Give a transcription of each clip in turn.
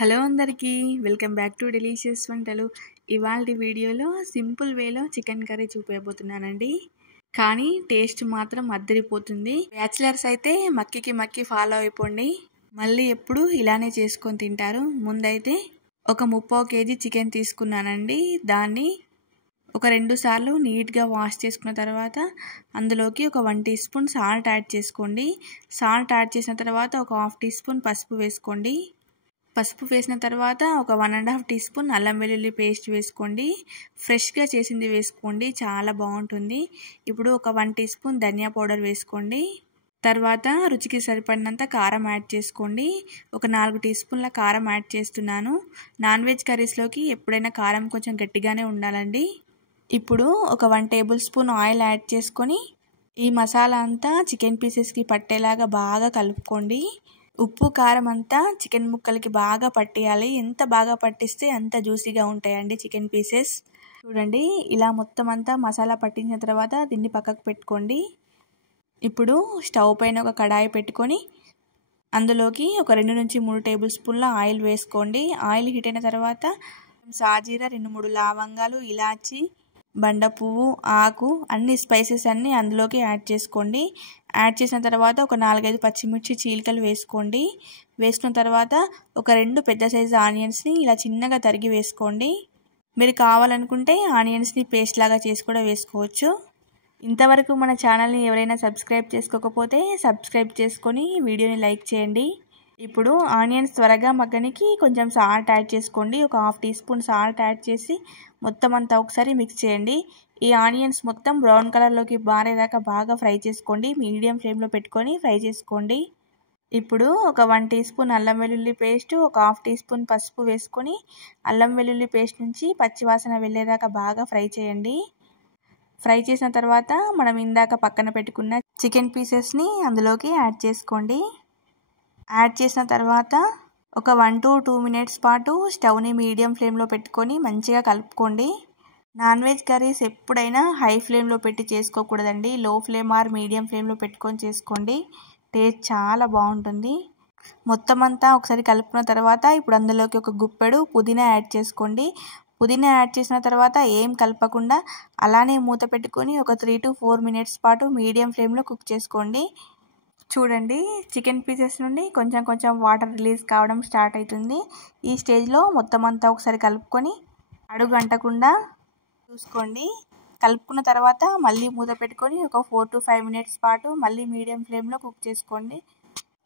Hello అందరికీ welcome back to delicious వంటలు. ఇవాల్టి వీడియోలో సింపుల్ వేలో చికెన్ కర్రీ చూపించబోతున్నానండి. కానీ టేస్ట్ మాత్రం అద్దరిపోతుంది. బ్యాచిలర్స్ అయితే మక్కి ఫాలో అయిపోండి. మళ్ళీ ఎప్పుడు ఇలానే చేసుకొని తింటారు. ముందైతే ఒక 3/4 kg చికెన్ తీసుకున్నానండి. దాన్ని ఒక 2 సార్లు నీట్గా వాష్ చేసుకున్న తర్వాత అందులోకి ఒక 1 టీ స్పూన్ సాల్ట్ యాడ్ చేసుకోండి. సాల్ట్ యాడ్ చేసిన తర్వాత ఒక 1/2 టీ స్పూన్ పసుపు వేసుకోండి. పసుపు వేసిన తర్వాత ఒక 1.5 టీ స్పూన్ అల్లం వెల్లుల్లి పేస్ట్ వేసుకోండి. ఫ్రెష్గా చేసింది వేసుకోండి, చాలా బాగుంటుంది. ఇప్పుడు ఒక 1 టీ స్పూన్ ధనియా పౌడర్ వేసుకోండి. తర్వాత రుచికి సరిపడినంత కారం యాడ్ చేసుకోండి. ఒక 4 టీ స్పూన్ల కారం యాడ్ చేస్తున్నాను. నాన్ వెజ్ కర్రీస్లోకి ఎప్పుడైనా కారం కొంచెం గట్టిగానే ఉండాలండి. ఇప్పుడు ఒక 1 టేబుల్ స్పూన్ ఆయిల్ యాడ్ చేసుకొని ఈ మసాలా అంతా చికెన్ పీసెస్కి పట్టేలాగా బాగా కలుపుకోండి. ఉప్పు కారం అంతా చికెన్ ముక్కలకి బాగా పట్టియాలి. ఎంత బాగా పట్టిస్తే అంత జ్యూసీగా ఉంటాయండి చికెన్ పీసెస్. చూడండి, ఇలా మొత్తం అంతా మసాలా పట్టించిన తర్వాత దీన్ని పక్కకు పెట్టుకోండి. ఇప్పుడు స్టవ్ పైన ఒక కడాయి పెట్టుకొని అందులోకి ఒక 2 నుంచి 3 టేబుల్ స్పూన్ల ఆయిల్ వేసుకోండి. ఆయిల్ హీట్ అయిన తర్వాత సాజీరా, 2-3 లవంగాలు, ఇలాచి, బండ పువ్వు, ఆకు, అన్ని స్పైసెస్ అన్నీ అందులోకి యాడ్ చేసుకోండి. యాడ్ చేసిన తర్వాత ఒక 4-5 పచ్చిమిర్చి చీలికలు వేసుకోండి. వేసుకున్న తర్వాత ఒక 2 పెద్ద సైజు ఆనియన్స్ని ఇలా చిన్నగా తరిగి వేసుకోండి. మీరు కావాలనుకుంటే ఆనియన్స్ని పేస్ట్ లాగా చేసి కూడా వేసుకోవచ్చు. ఇంతవరకు మన ఛానల్ని ఎవరైనా సబ్స్క్రైబ్ చేసుకోకపోతే సబ్స్క్రైబ్ చేసుకొని వీడియోని లైక్ చేయండి. ఇప్పుడు ఆనియన్స్ త్వరగా మగ్గనికి కొంచెం సాల్ట్ యాడ్ చేసుకోండి. ఒక 1/2 టీ స్పూన్ సాల్ట్ యాడ్ చేసి మొత్తం అంతా ఒకసారి మిక్స్ చేయండి. ఈ ఆనియన్స్ మొత్తం బ్రౌన్ కలర్లోకి మారేదాకా బాగా ఫ్రై చేసుకోండి. మీడియం ఫ్లేమ్లో పెట్టుకొని ఫ్రై చేసుకోండి. ఇప్పుడు ఒక 1 టీ స్పూన్ అల్లం వెల్లుల్లి పేస్ట్, ఒక 1/2 టీ స్పూన్ పసుపు వేసుకొని అల్లం వెల్లుల్లి పేస్ట్ నుంచి పచ్చివాసన వెళ్ళేదాకా బాగా ఫ్రై చేయండి. ఫ్రై చేసిన తర్వాత మనం ఇందాక పక్కన పెట్టుకున్న చికెన్ పీసెస్ని అందులోకి యాడ్ చేసుకోండి. యాడ్ చేసిన తర్వాత ఒక 1 to 2 మినిట్స్ పాటు స్టవ్ని మీడియం ఫ్లేమ్లో పెట్టుకొని మంచిగా కలుపుకోండి. నాన్ వెజ్ కర్రీస్ ఎప్పుడైనా హై ఫ్లేమ్లో పెట్టి చేసుకోకూడదండి. లో ఫ్లేమ్ ఆర్ మీడియం ఫ్లేమ్లో పెట్టుకొని చేసుకోండి. టేస్ట్ చాలా బాగుంటుంది. మొత్తం అంతా ఒకసారి కలుపుకున్న తర్వాత ఇప్పుడు అందులోకి ఒక గుప్పెడు పుదీనా యాడ్ చేసుకోండి. పుదీనా యాడ్ చేసిన తర్వాత ఏం కలపకుండా అలానే మూత పెట్టుకొని ఒక 3 to 4 మినిట్స్ పాటు మీడియం ఫ్లేమ్లో కుక్ చేసుకోండి. చూడండి, చికెన్ పీసెస్ నుండి కొంచెం వాటర్ రిలీజ్ కావడం స్టార్ట్ అవుతుంది. ఈ స్టేజ్లో మొత్తం అంతా ఒకసారి కలుపుకొని అడుగు అంటకుండా చూసుకోండి. కలుపుకున్న తర్వాత మళ్ళీ మూత పెట్టుకొని ఒక 4 to 5 మినిట్స్ పాటు మళ్ళీ మీడియం ఫ్లేమ్లో కుక్ చేసుకోండి.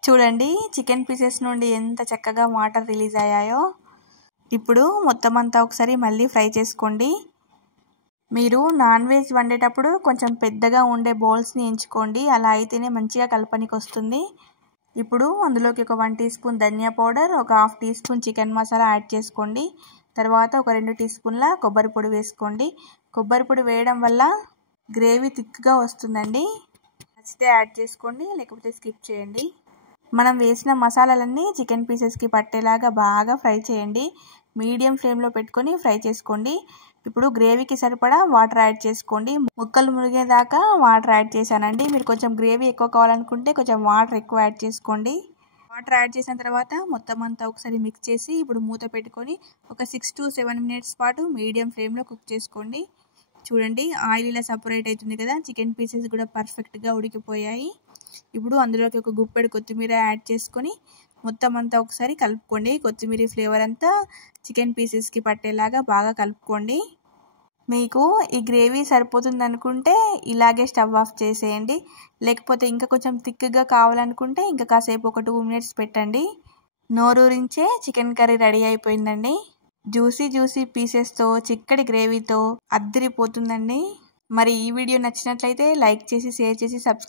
చూడండి, చికెన్ పీసెస్ నుండి ఎంత చక్కగా వాటర్ రిలీజ్ అయ్యాయో. ఇప్పుడు మొత్తం అంతా ఒకసారి మళ్ళీ ఫ్రై చేసుకోండి. మీరు నాన్ వెజ్ వండేటప్పుడు కొంచెం పెద్దగా ఉండే బౌల్స్ని ఎంచుకోండి. అలా అయితేనే మంచిగా కలపనికి వస్తుంది. ఇప్పుడు అందులోకి ఒక 1 టీ స్పూన్ ధనియా పౌడర్, ఒక 1/2 teaspoon chicken masala add చేసుకోండి. తర్వాత ఒక 2 టీ స్పూన్ల కొబ్బరి పొడి వేసుకోండి. కొబ్బరి పొడి వేయడం వల్ల గ్రేవీ థిక్గా వస్తుందండి. నచ్చితే యాడ్ చేసుకోండి, లేకపోతే స్కిప్ చేయండి. మనం వేసిన మసాలాలన్నీ చికెన్ పీసెస్కి పట్టేలాగా బాగా ఫ్రై చేయండి. మీడియం ఫ్లేమ్లో పెట్టుకొని ఫ్రై చేసుకోండి. ఇప్పుడు గ్రేవీకి సరిపడా వాటర్ యాడ్ చేసుకోండి. ముక్కలు మునిగేదాకా వాటర్ యాడ్ చేశానండి. మీరు కొంచెం గ్రేవీ ఎక్కువ కావాలనుకుంటే కొంచెం వాటర్ ఎక్కువ యాడ్ చేసుకోండి. వాటర్ యాడ్ చేసిన తర్వాత మొత్తం అంతా ఒకసారి మిక్స్ చేసి ఇప్పుడు మూత పెట్టుకొని ఒక 6 to 7 మినిట్స్ పాటు మీడియం ఫ్లేమ్లో కుక్ చేసుకోండి. చూడండి, ఆయిల్ ఇలా సపరేట్ అవుతుంది కదా. చికెన్ పీసెస్ కూడా పర్ఫెక్ట్గా ఉడికిపోయాయి. ఇప్పుడు అందులోకి ఒక గుప్పెడు కొత్తిమీర యాడ్ చేసుకొని మొత్తం అంతా ఒకసారి కలుపుకోండి. కొత్తిమీర ఫ్లేవర్ అంతా చికెన్ పీసెస్కి పట్టేలాగా బాగా కలుపుకోండి. మీకు ఈ గ్రేవీ సరిపోతుంది అనుకుంటే ఇలాగే స్టవ్ ఆఫ్ చేసేయండి. లేకపోతే ఇంకా కొంచెం థిక్గా కావాలనుకుంటే ఇంకా కాసేపు ఒక 2 మినిట్స్ పెట్టండి. నోరూరించే చికెన్ కర్రీ రెడీ అయిపోయిందండి. జ్యూసీ పీసెస్తో చిక్కటి గ్రేవీతో అద్దరిపోతుందండి. మరి ఈ వీడియో నచ్చినట్లయితే లైక్ చేసి, షేర్ చేసి, సబ్స్క్రైబ్